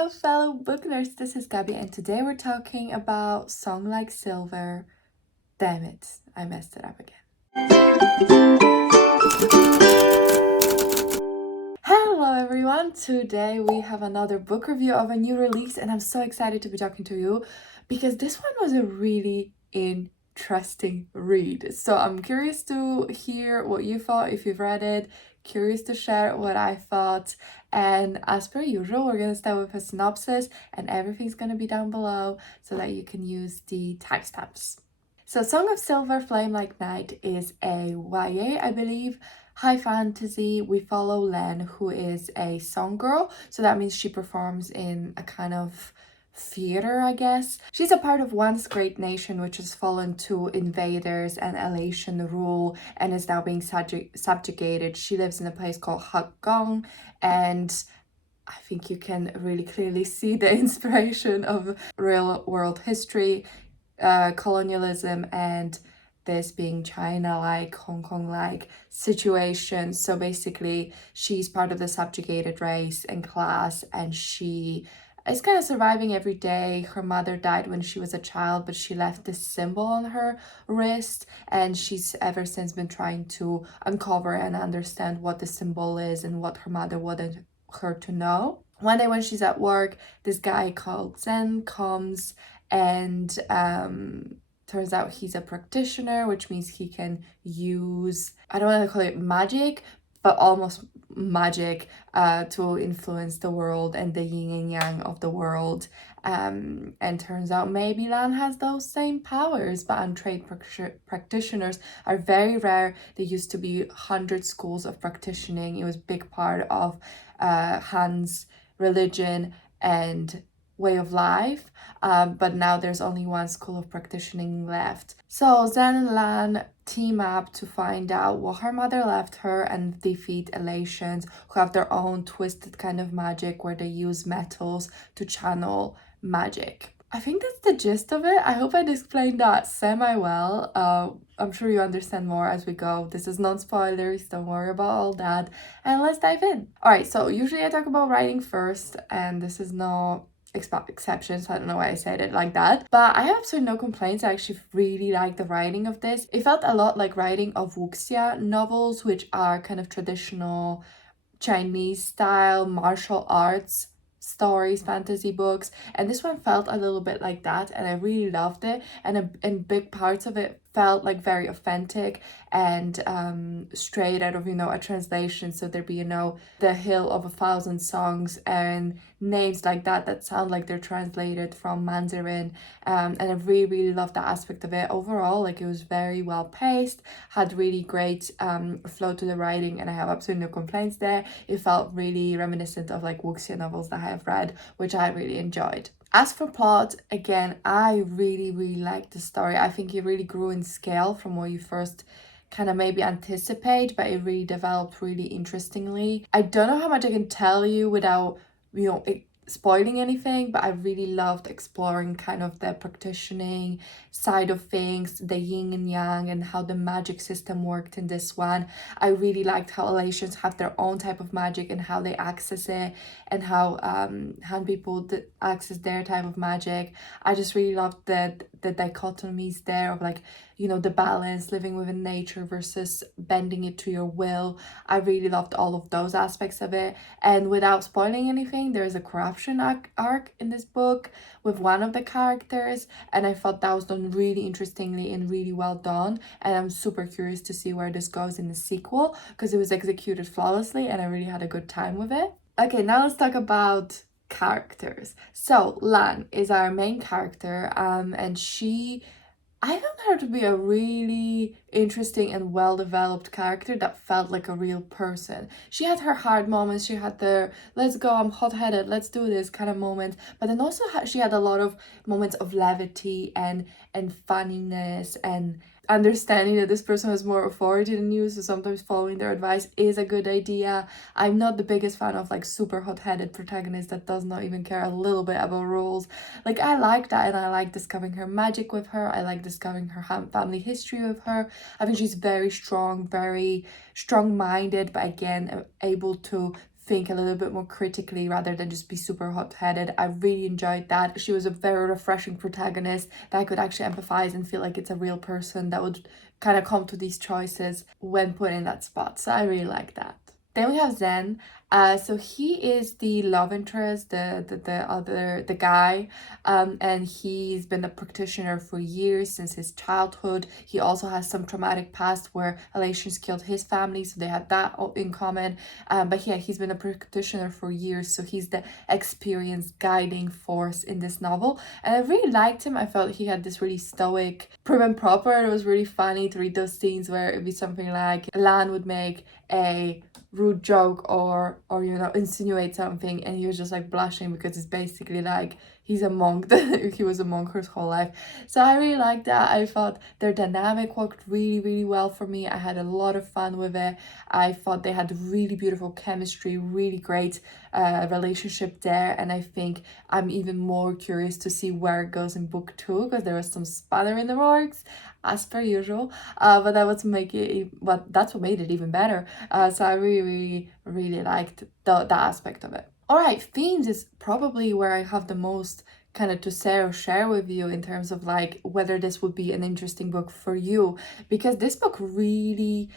Hello, fellow book nerds. This is Gabby, and today we're talking about Song Like Silver. Damn it, I messed it up again. Hello, everyone. Today we have another book review of a new release, and I'm so excited to be talking to you because this one was a really interesting read. So I'm curious to hear what you thought if you've read it. Curious to share what I thought, and as per usual we're gonna start with a synopsis and everything's gonna be down below so that you can use the timestamps. So Song of Silver Flame Like Night is a YA, I believe, high fantasy. We follow Len, who is a song girl, so that means she performs in a kind of theater, I guess. She's a part of once great nation which has fallen to invaders and Alatian rule and is now being subjugated. She lives in a place called Hakgong, and I think you can really clearly see the inspiration of real world history, colonialism, and this being China-like, Hong Kong-like situation. So basically she's part of the subjugated race and class, and she is kind of surviving every day. Her mother died when she was a child, but she left this symbol on her wrist, and she's ever since been trying to uncover and understand what the symbol is and what her mother wanted her to know. One day when she's at work, this guy called Zen comes, and turns out he's a practitioner, which means he can use, I don't want to call it magic, but almost magic to influence the world and the yin and yang of the world. And turns out maybe Lan has those same powers, but untrained practitioners are very rare. There used to be 100 schools of practicing. It was a big part of Han's religion and way of life, but now there's only one school of practicing left. So Zen and Lan team up to find out what her mother left her and defeat Alatians, who have their own twisted kind of magic where they use metals to channel magic. I think that's the gist of it. I hope I explained that semi-well. I'm sure you understand more as we go. This is non-spoilers, don't worry about all that. And let's dive in. Alright, so usually I talk about writing first, and this is no exceptions. I don't know why I said it like that, but I have absolutely no complaints. I actually really like the writing of this. It felt a lot like writing of Wuxia novels, which are kind of traditional Chinese style martial arts stories, fantasy books, and this one felt a little bit like that, and I really loved it. And big parts of it felt like very authentic and straight out of, you know, a translation. So there'd be, you know, the Hill of 1,000 Songs and names like that sound like they're translated from Mandarin, and I really loved that aspect of it. Overall, like, it was very well paced, had really great flow to the writing, and I have absolutely no complaints there. It felt really reminiscent of like Wuxia novels that I have read, which I really enjoyed. As for plot, again, I really liked the story. I think it really grew in scale from what you first kind of maybe anticipate, but it really developed really interestingly. I don't know how much I can tell you without, you know, spoiling anything, but I really loved exploring kind of the practicing side of things, the yin and yang, and how the magic system worked in this one. I really liked how Alatians have their own type of magic and how they access it, and how Han people access their type of magic. I just really loved the dichotomies there of, like, you know, the balance, living within nature versus bending it to your will. I really loved all of those aspects of it. And without spoiling anything, there is a corruption arc in this book with one of the characters, and I thought that was done really interestingly and really well done, and I'm super curious to see where this goes in the sequel because it was executed flawlessly and I really had a good time with it. Okay, now let's talk about characters. So Lan is our main character, and I found her to be a really interesting and well-developed character that felt like a real person. She had her hard moments, she had the let's go, I'm hot-headed, let's do this kind of moment, but then also she had a lot of moments of levity and funniness and understanding that this person has more authority than you, so sometimes following their advice is a good idea. I'm not the biggest fan of like super hot-headed protagonist that does not even care a little bit about rules. Like, I like that, and I like discovering her magic with her. I like discovering her family history with her. I think she's very strong-minded, but again able to think a little bit more critically rather than just be super hot-headed. I really enjoyed that. She was a very refreshing protagonist that I could actually empathize and feel like it's a real person that would kind of come to these choices when put in that spot. So I really like that. Then we have Zen. So he is the love interest, the guy, and he's been a practitioner for years since his childhood. He also has some traumatic past where relations killed his family, so they had that in common. But yeah, he's been a practitioner for years, so he's the experienced guiding force in this novel. And I really liked him. I felt he had this really stoic, prim and proper. It was really funny to read those scenes where it'd be something like Lan would make a rude joke or you know, insinuate something, and he was just like blushing because it's basically like he's a monk. He was a monk his whole life. So I really liked that. I thought their dynamic worked really well for me. I had a lot of fun with it. I thought they had really beautiful chemistry, really great relationship there, and I think I'm even more curious to see where it goes in book 2 because there was some spanner in the works as per usual, but that's what made it even better. So I really liked that aspect of it. All right, themes is probably where I have the most kind of to say or share with you in terms of like whether this would be an interesting book for you, because this book really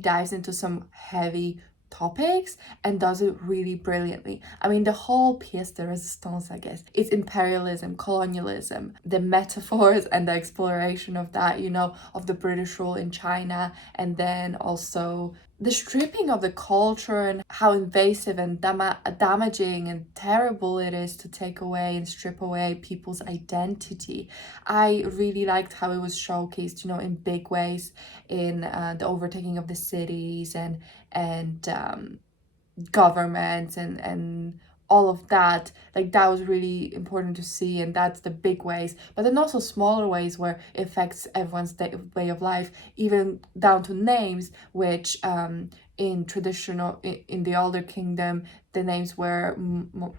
dives into some heavy topics and does it really brilliantly. I mean, the whole pièce de résistance, I guess, is imperialism, colonialism, the metaphors and the exploration of that, you know, of the British rule in China, and then also the stripping of the culture and how invasive and damaging and terrible it is to take away and strip away people's identity. I really liked how it was showcased, you know, in big ways in the overtaking of the cities and governments and all of that. Like, that was really important to see, and that's the big ways, but then also smaller ways where it affects everyone's way of life, even down to names, which in the older kingdom, the names were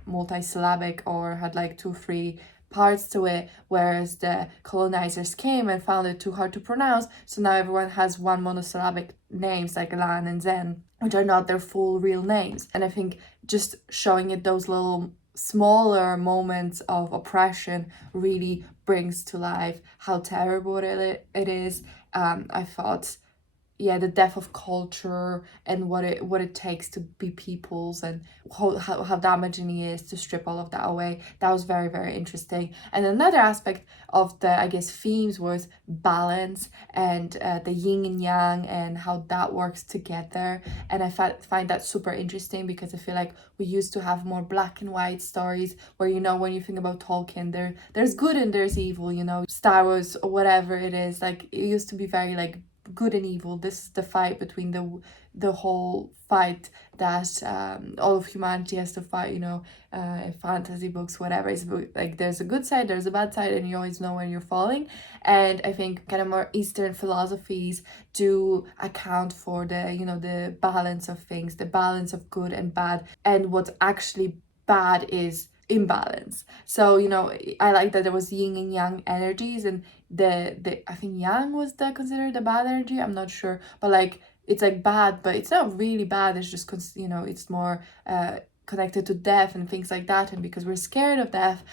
multisyllabic or had like 2-3 parts to it, whereas the colonizers came and found it too hard to pronounce, so now everyone has one monosyllabic names like Lan and Zen, which are not their full real names. And I think just showing it those little smaller moments of oppression really brings to life how terrible it is. I thought, yeah, the death of culture and what it takes to be peoples, and how damaging it is to strip all of that away. That was very interesting. And another aspect of the, I guess, themes was balance and the yin and yang and how that works together. And I find that super interesting because I feel like we used to have more black and white stories where, you know, when you think about Tolkien, there's good and there's evil, you know, Star Wars or whatever it is, like it used to be very like good and evil. This is the fight between the whole fight that all of humanity has to fight, you know, fantasy books, whatever. It's like there's a good side, there's a bad side, and you always know when you're falling. And I think kind of more Eastern philosophies do account for the, you know, the balance of things, the balance of good and bad, and what's actually bad is imbalance. So, you know, I like that there was yin and yang energies, and the I think yang was considered the bad energy, I'm not sure, but like it's like bad, but it's not really bad, it's just you know, it's more connected to death and things like that. And because we're scared of death,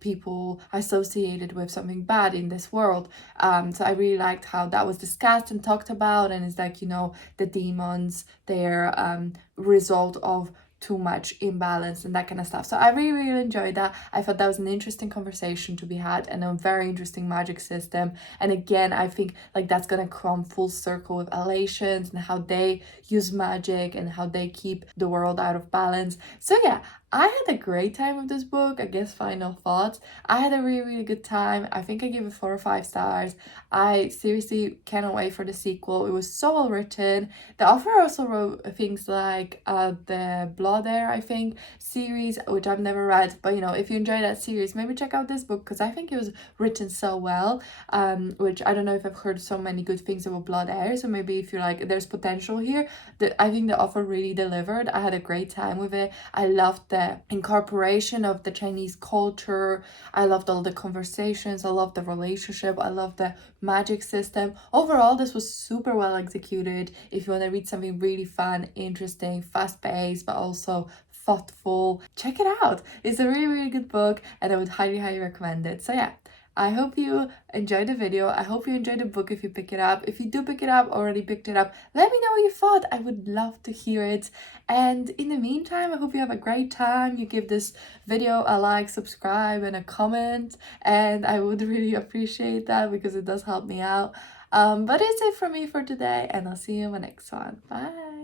people associated with something bad in this world. So I really liked how that was discussed and talked about, and it's like, you know, the demons, they're result of too much imbalance and that kind of stuff. So I really enjoyed that. I thought that was an interesting conversation to be had and a very interesting magic system. And again, I think like that's gonna come full circle with Elations and how they use magic and how they keep the world out of balance. So yeah, I had a great time with this book. I guess final thoughts. I had a really good time. I think I gave it 4 or 5 stars. I seriously cannot wait for the sequel. It was so well written. The author also wrote things like the Blood Heir, I think, series, which I've never read. But, you know, if you enjoy that series, maybe check out this book because I think it was written so well, which I don't know if I've heard so many good things about Blood Heir. So maybe if you're like, there's potential here, I think the author really delivered. I had a great time with it. I loved the the incorporation of the Chinese culture. I loved all the conversations. I loved the relationship. I loved the magic system. Overall, this was super well executed. If you want to read something really fun, interesting, fast-paced, but also thoughtful, check it out. It's a really, really good book, and I would highly, highly recommend it. So yeah, I hope you enjoyed the video. I hope you enjoyed the book if you pick it up. If you do pick it up, already picked it up, let me know what you thought. I would love to hear it. And in the meantime, I hope you have a great time. You give this video a like, subscribe, and a comment. And I would really appreciate that because it does help me out. But it's it for me for today, and I'll see you in my next one. Bye!